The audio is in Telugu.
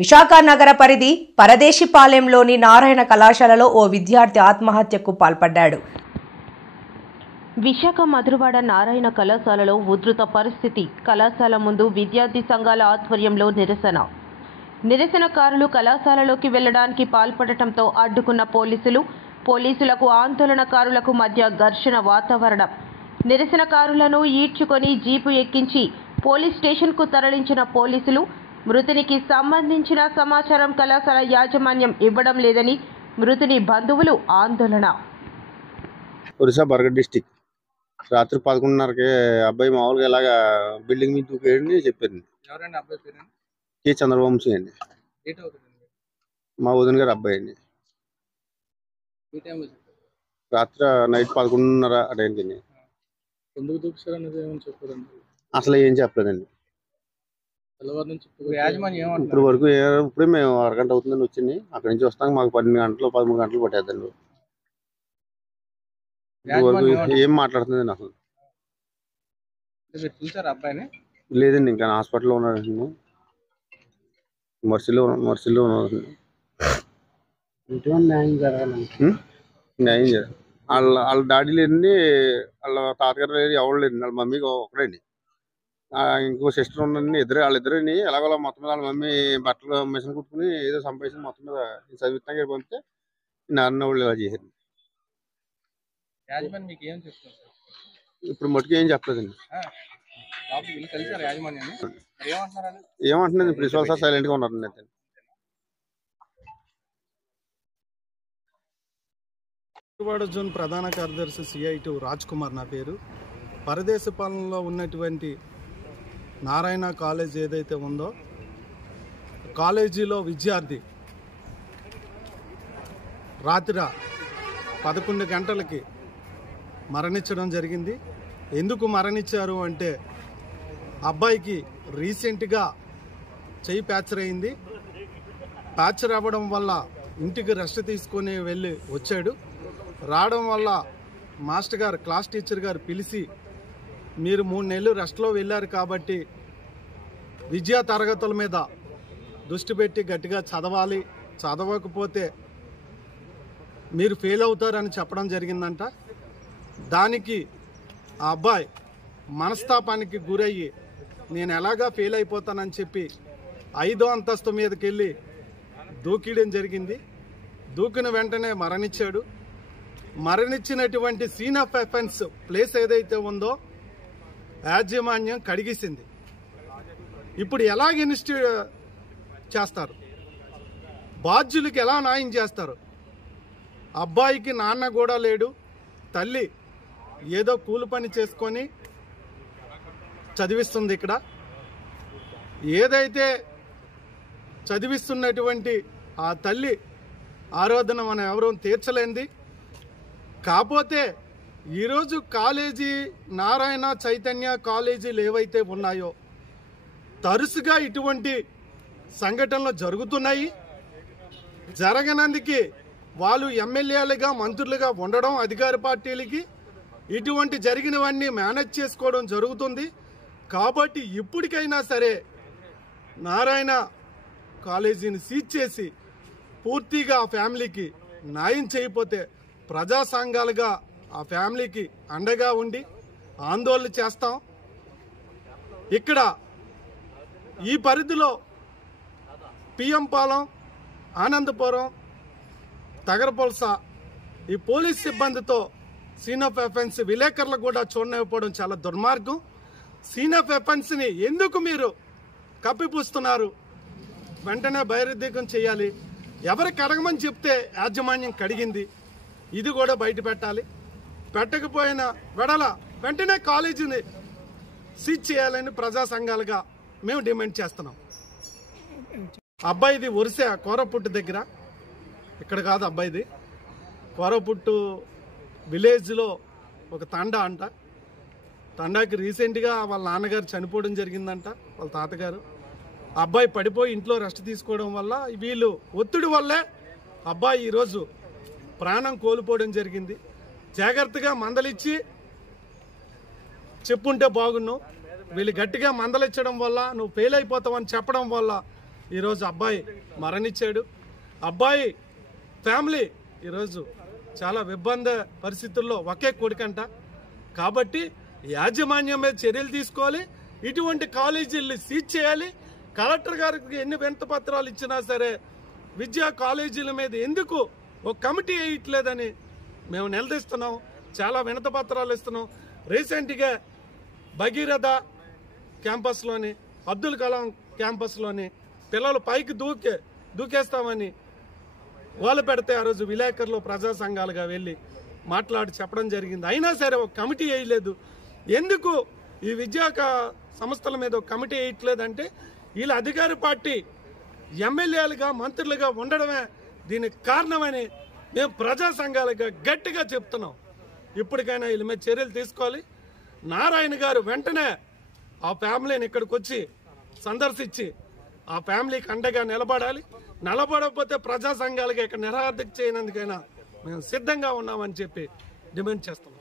విశాఖ నగర పరిధి పరదేశిపాలెంలోని నారాయణ కళాశాలలో ఓ విద్యార్థి ఆత్మహత్యకు పాల్పడ్డాడు. విశాఖ మధురవాడ నారాయణ కళాశాలలో ఉధృత పరిస్థితి. కళాశాల ముందు విద్యార్థి సంఘాల ఆధ్వర్యంలో నిరసనకారులు కళాశాలలోకి వెళ్లడానికి పాల్పడటంతో అడ్డుకున్న పోలీసులకు ఆందోళనకారులకు మధ్య ఘర్షణ వాతావరణం. నిరసనకారులను ఈడ్చుకొని జీపు ఎక్కించి పోలీస్ స్టేషన్కు తరలించిన పోలీసులు మృతునికి సంబంధించిన సమాచారం కళాశాల యాజమాన్యం ఇవ్వడం లేదని మృతుని బంధువులు ఆందోళన. ఒరిస్సా బర్గడ్ డిస్టిక్ రాత్రి 11:30కి అబ్బాయి మామూలుగా ఇలాగా బిల్డింగ్ మీద దూకేయని చెప్పారు. కే చంద్రవంశీ అండి, మా వదిన గారు అబ్బాయి అండి. రాత్రి నైట్ 11:30 ఆ టైంకి అసలు ఏం చెప్పలేదండి. ఇప్పుడు వరకు ఇప్పుడే మేము అరగంట అవుతుందని వచ్చింది. అక్కడి నుంచి వస్తాక మాకు 12 గంటలు 13 గంటలు పట్టేద్దండి. ఏం మాట్లాడుతుంది నాకు లేదండి. ఇంకా హాస్పిటల్లో ఉన్నాడండి, మర్చిలో ఉన్నాడు. న్యాయం చేయాలి. వాళ్ళ డాడీ లేదండి, వాళ్ళ తాతగారు లేదు, ఎవరు లేదండి. వాళ్ళ మమ్మీ ఒకడండి, ఇంకో సిస్టర్ ఉండండి. వాళ్ళిద్దరిని ఎలాగోలా మొత్తం మీద వాళ్ళ మమ్మీ బట్టలు మిషన్ కుట్టుకుని ఏదో సంపాదించి మొత్తం మీద చదివిస్తాగా పంపితే నాన్న వాళ్ళు ఇలా చేశారు. ఇప్పుడు మటుకు ఏం చెప్పలేదండి. ఏమంటున్నాను, ప్రిన్సిపల్ సార్ సైలెంట్ గా ఉన్నారండి. అయితే మధురవాడ జోన్ ప్రధాన కార్యదర్శి CI2 రాజ్ కుమార్ నా పేరు. పరదేశపాలెంలో ఉన్నటువంటి నారాయణ కాలేజ్ ఏదైతే ఉందో, కాలేజీలో విద్యార్థి రాత్రి 11 గంటలకి మరణించడం జరిగింది. ఎందుకు మరణించారు అంటే, అబ్బాయికి రీసెంట్గా చెయ్యి ఫ్రాక్చర్ అయింది. ఫ్రాక్చర్ అవ్వడం వల్ల ఇంటికి రెస్ట్ తీసుకొని వెళ్ళి వచ్చాడు. రావడం వల్ల మాస్టర్ గారు, క్లాస్ టీచర్ గారు పిలిచి, మీరు 3 నెలలు రెస్ట్లో వెళ్ళారు కాబట్టి విద్యా తరగతుల మీద దృష్టి పెట్టి గట్టిగా చదవాలి, చదవకపోతే మీరు ఫెయిల్ అవుతారని చెప్పడం జరిగిందంట. దానికి ఆ అబ్బాయి మనస్తాపానికి గురయ్యి, నేను ఎలాగా ఫెయిల్ అయిపోతానని చెప్పి 5వ అంతస్తు మీదకి వెళ్ళి దూకియడం జరిగింది. దూకిన వెంటనే మరణించాడు. మరణించినటువంటి సీన్ ఆఫ్ అఫెన్స్ ప్లేస్ ఏదైతే ఉందో యాజమాన్యం కడిగేసింది. ఇప్పుడు ఎలా ఇన్స్టిట్యూట్ చేస్తారు, బాధ్యులకి ఎలా న్యాయం చేస్తారు? అబ్బాయికి నాన్న కూడా లేడు, తల్లి ఏదో కూలి పని చేసుకొని చదివిస్తుంది. ఇక్కడ ఏదైతే చదివిస్తున్నటువంటి ఆ తల్లి ఆరాధన మనం ఎవరూ తీర్చలేంది. కాకపోతే ఈరోజు కాలేజీ నారాయణ చైతన్య కాలేజీలు ఏవైతే ఉన్నాయో తరచుగా ఇటువంటి సంఘటనలు జరుగుతున్నాయి. జరగనందుకు వాళ్ళు ఎమ్మెల్యేలుగా మంత్రులుగా ఉండడం, అధికార పార్టీలకి ఇటువంటి జరిగినవన్నీ మేనేజ్ చేసుకోవడం జరుగుతుంది. కాబట్టి ఇప్పటికైనా సరే నారాయణ కాలేజీని సీజ్ చేసి పూర్తిగా ఆ ఫ్యామిలీకి న్యాయం చేయకపోతే ప్రజా సంఘాలుగా ఆ ఫ్యామిలీకి అండగా ఉండి ఆందోళన చేస్తాం. ఇక్కడ ఈ పరిధిలో PM పాలెం, ఆనందపురం, తగరపొలస ఈ పోలీస్ సిబ్బందితో సీన్ ఆఫ్ అఫెన్స్ విలేకరులు కూడా చూడనివ్వడం చాలా దుర్మార్గం. సీన్ ఆఫ్ అఫెన్స్ని ఎందుకు మీరు కప్పిపుస్తున్నారు? వెంటనే బహిర్గతం చేయాలి. ఎవరికి అడగమని చెప్తే యాజమాన్యం కడిగింది, ఇది కూడా బయట పెట్టాలి. పెట్టకపోయినా వెంటనే కాలేజీని సీజ్ చేయాలని ప్రజా సంఘాలుగా మేము డిమాండ్ చేస్తున్నాం. అబ్బాయిది ఒరిస్సా కోరపుట్టు దగ్గర, ఇక్కడ కాదు అబ్బాయిది, కోరపుట్టు విలేజ్లో ఒక తండా అంట. తండాకి రీసెంట్గా వాళ్ళ నాన్నగారు చనిపోవడం జరిగిందంట, వాళ్ళ తాతగారు. అబ్బాయి పడిపోయి ఇంట్లో రెస్ట్ తీసుకోవడం వల్ల, వీళ్ళు ఒత్తిడి వల్లే అబ్బాయి ఈరోజు ప్రాణం కోల్పోవడం జరిగింది. జాగ్రత్తగా మందలిచ్చి చెప్పుంటే బాగున్నావు. వీళ్ళు గట్టిగా మందలిచ్చడం వల్ల, నువ్వు ఫెయిల్ అయిపోతావని చెప్పడం వల్ల ఈరోజు అబ్బాయి మరణించాడు. అబ్బాయి ఫ్యామిలీ ఈరోజు చాలా ఇబ్బంది పరిస్థితుల్లో ఒకే కొడుకంట. కాబట్టి యాజమాన్యం మీద చర్యలు తీసుకోవాలి, ఇటువంటి కాలేజీలు సీజ్ చేయాలి. కలెక్టర్ గారికి ఎన్ని వినతిపత్రాలు ఇచ్చినా సరే విద్యా కాలేజీల మీద ఎందుకు ఒక కమిటీ వేయట్లేదని మేము నిలదీస్తున్నాం. చాలా వినతిపత్రాలు ఇస్తున్నాం. రీసెంట్గా భగీరథ క్యాంపస్లోని, అబ్దుల్ కలాం క్యాంపస్లోని పిల్లలు పైకి దూకేస్తామని వాళ్ళు పెడితే ఆ రోజు విలేకరులు ప్రజా సంఘాలుగా వెళ్ళి మాట్లాడి చెప్పడం జరిగింది. అయినా సరే ఒక కమిటీ వేయలేదు. ఎందుకు ఈ విద్యా సంస్థల మీద ఒక కమిటీ వేయట్లేదంటే వీళ్ళ అధికార పార్టీ ఎమ్మెల్యేలుగా మంత్రులుగా ఉండడమే దీనికి కారణమని మేము ప్రజా సంఘాలుగా గట్టిగా చెప్తున్నాం. ఇప్పటికైనా వీళ్ళ మీద చర్యలు తీసుకోవాలి. నారాయణ గారు వెంటనే ఆ ఫ్యామిలీని ఇక్కడికి వచ్చి సందర్శించి ఆ ఫ్యామిలీకి అండగా నిలబడాలి. నిలబడకపోతే ప్రజా సంఘాలుగా ఇక్కడ నిరాదరణ చేయనందుకైనా మేము సిద్ధంగా ఉన్నామని చెప్పి డిమాండ్ చేస్తున్నాం.